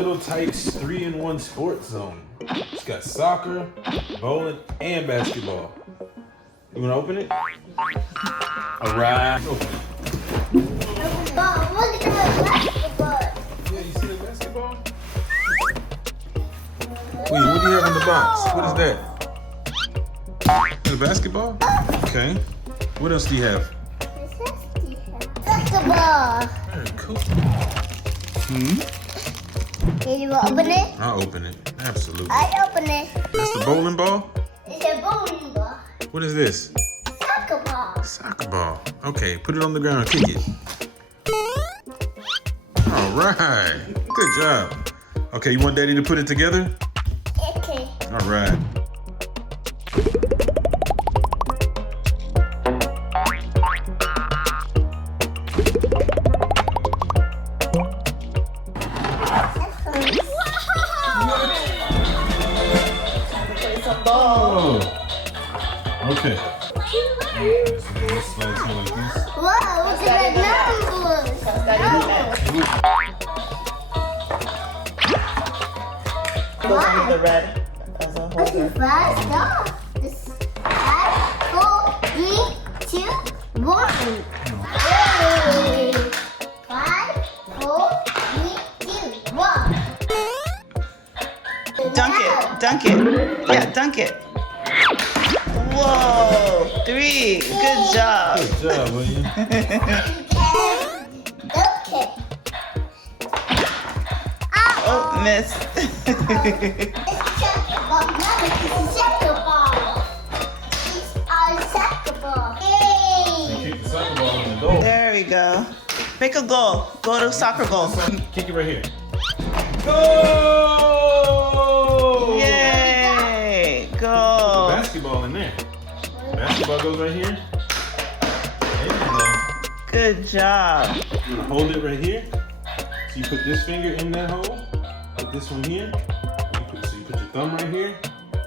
Little Tikes 3-in-1 sports zone. It's got soccer, bowling, and basketball. You wanna open it? Alright. Open it. Mom, look at the basketball. Yeah, you see the basketball? Wait, what do you have in the box? What is that? The basketball? Okay. What else do you have? Basketball. Very cool. Can you open it? I'll open it. Absolutely. I open it. That's the bowling ball? It's a bowling ball. What is this? Soccer ball. Soccer ball. Okay, put it on the ground and kick it. All right. Good job. Okay, you want Daddy to put it together? Okay. All right. Oh. Okay. This slides here like this. Wow, look at the numbers. Goes with the red as a holder. Fast off. This 5, 4, 3, 2, 1. Hey. 5, 4, 3, 2, 1. Dunk it. Dunk it. Yeah, dunk it. Whoa. 3. Good job. Good job, William. Okay. Oh, miss. It's soccer ball. Mama, it's a soccer ball. It's a soccer ball. Hey. Kick the soccer ball in the goal. There we go. Make a goal. Go to soccer goal. Kick it right here. Go! Yay. Go. Basketball in there. Basketball goes right here. There you go. Good job. You hold it right here. So you put this finger in that hole. Put this one here. So you put your thumb right here.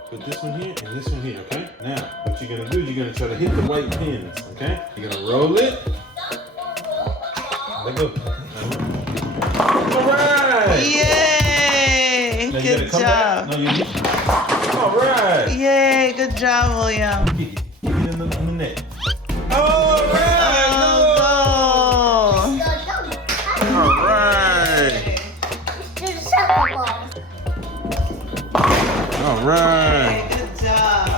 Put this one here and this one here, okay? Now, what you're gonna do is you're gonna try to hit the white pins, okay? You're gonna roll it. Let go. All right. Yay. Now you Good gotta come job. back. No, you need. All right. Yay. Good job, William. Kick it. Kick it in the net. All right. Oh, All right. It's a soccer ball. All right. goal. Good job.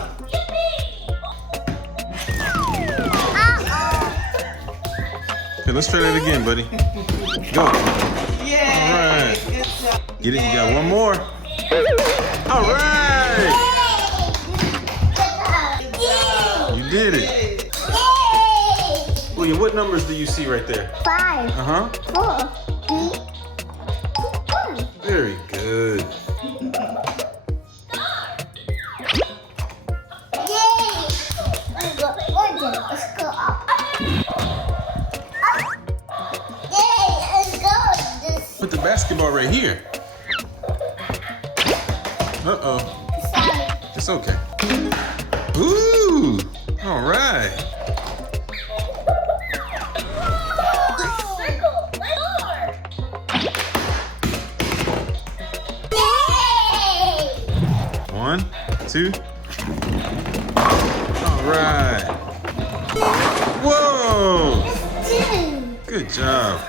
Okay, let's try that again, buddy. Go. Yay. All right. Good job. Get it. You got one more. All right. You did it. William, what numbers do you see right there? 5, Uh-huh. 4, 3, 2, 1. Very good. Yay! Let's go. Let's go up. Up. Yay! Let's go. This Put the basketball right here. Uh-oh. side. It's okay. Ooh. All right. Yay! 1, 2. All right. Whoa. 2. Good job.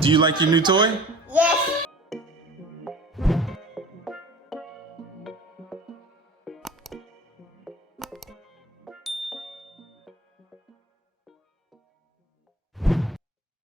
Do you like your new toy?